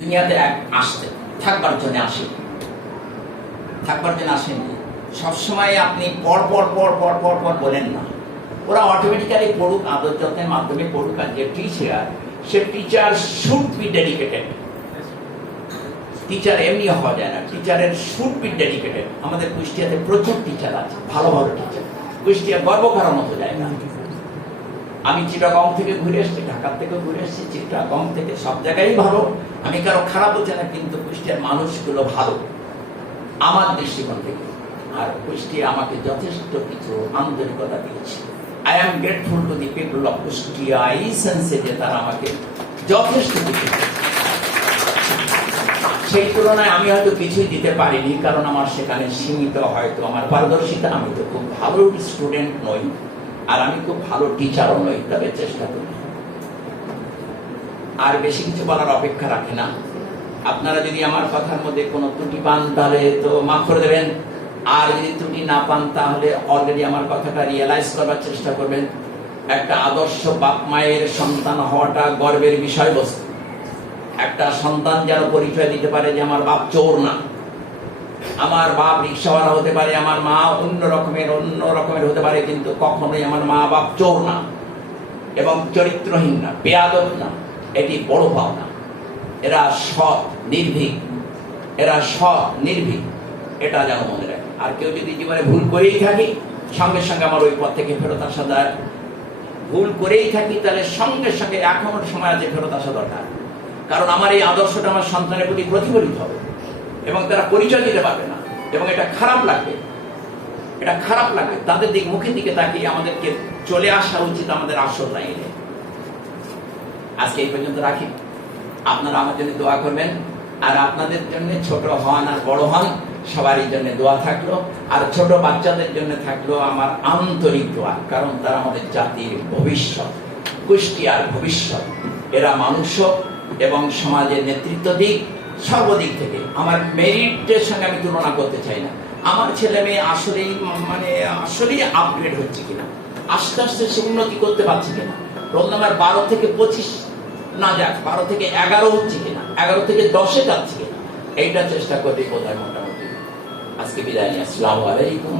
দুনিয়াতে আসতে, থাকবার জন্য আসেন। থাকবার জন্য আসেননি সবসময় আপনি পর পর পর পর পর পর বলেন না। ওরা অটোমেটিক্যালি পড়ুক, আদর যত্নের মাধ্যমে পড়ুক, আর যে teacher say teacher should be dedicated teacher এমনি হওয়া যায় না। টিচারের শুড বি ডেডিকেটেড আমাদের কুষ্টিয়াতে প্রচুর টিচার আছে ভালো ভালো টিচার কুষ্টিয়া গর্ব করার মতো জায়গা। আমি চিটাগং থেকে ঘুরে এসেছি ঢাকার থেকে ঘুরে এসেছি, চিটাগং থেকে সব জায়গায় ভালো। আমি কারও খারাপ বলছি না, কিন্তু কুষ্টিয়ার মানুষগুলো ভালো। আমার দৃষ্টিকোণ থেকে। আর কুষ্টিয়া আমাকে যথেষ্ট কিছু আন্তরিকতা দিয়েছে। I am grateful to the people of Kushtia, এই সেন্সে যে তারা আমাকে যথেষ্ট কিছু সেই তুলনায় আমি হয়তো কিছুই দিতে পারিনি, কারণ আমার সেখানে সীমিত হয়তো, আমার পারদর্শিতা, আমি তো খুব ভালো স্টুডেন্ট নই। আর আমি খুব ভালো টিচারও নই তবে চেষ্টা করি। আর বেশি কিছু বলার অপেক্ষা রাখে না। আপনারা যদি আমার কথার মধ্যে কোনো ত্রুটি পান, তাহলে তো মাফ করে দেবেন। আর যদি ত্রুটি না পান, তাহলে অলরেডি আমার কথাটা রিয়েলাইজ করবার চেষ্টা করবেন। একটা আদর্শ বাপ মায়ের সন্তান হওয়াটা গর্বের বিষয়বস্তু। একটা সন্তান যেন পরিচয় দিতে পারে যে আমার বাপ চোর না। আমার বাপ রিক্সাওয়ালা হতে পারে, আমার মা অন্য রকমের অন্য রকমের হতে পারে, কিন্তু কখনোই আমার মা বাপ চোর না এবং চরিত্রহীন না, বেয়াদব না। এটি বড় ভাবনা। এরা সৎ, নির্ভীক। এরা সৎ, নির্ভীক। এটা যেন মনে রাখে। আর কেউ যদি জীবনে ভুল করেই থাকি, সঙ্গে সঙ্গে আমার ওই পথ থেকে ফেরত আসা যায়। ভুল করেই থাকি, তাহলে সঙ্গে সঙ্গে এখনও সময় আছে ফেরত আসা দরকার। কারণ আমার এই আদর্শটা আমার সন্তানের প্রতি প্রতিফলিত হবে। এবং তারা পরিচয় দিতে পারবে না। এবং এটা খারাপ লাগবে। এটা খারাপ লাগবে। তাদের দিক মুখের দিকে তাকিয়ে আমাদেরকে চলে আসা উচিত আমাদের আসল লাইনে আজকে এই পর্যন্ত রাখি। আপনারা আমার জন্য দোয়া করবেন। আর আপনাদের জন্য ছোট হন আর বড় হন, সবারই জন্য দোয়া থাকল। আর ছোট বাচ্চাদের জন্য থাকল আমার আন্তরিক দোয়া, কারণ তারা আমাদের জাতির ভবিষ্যৎ, কুষ্টিয়ার ভবিষ্যৎ। এরা মানুষ এবং সমাজের নেতৃত্ব দিক সর্বদিক থেকে। আমার মেরিটের সঙ্গে আমি তুলনা করতে চাই না। আমার ছেলে মেয়ে আসলেই মানে আসলেই আপগ্রেড হচ্ছে কিনা। আস্তে আস্তে সে উন্নতি করতে পারছে কিনা। রোল নাম্বার বারো থেকে পঁচিশ না যাক, বারো থেকে এগারো হচ্ছে কিনা। এগারো থেকে দশে যাচ্ছে কিনা। এইটা চেষ্টা করতে কোথায় মোটামুটি। আজকে বিদায় নিয়ে আসসালামু আলাইকুম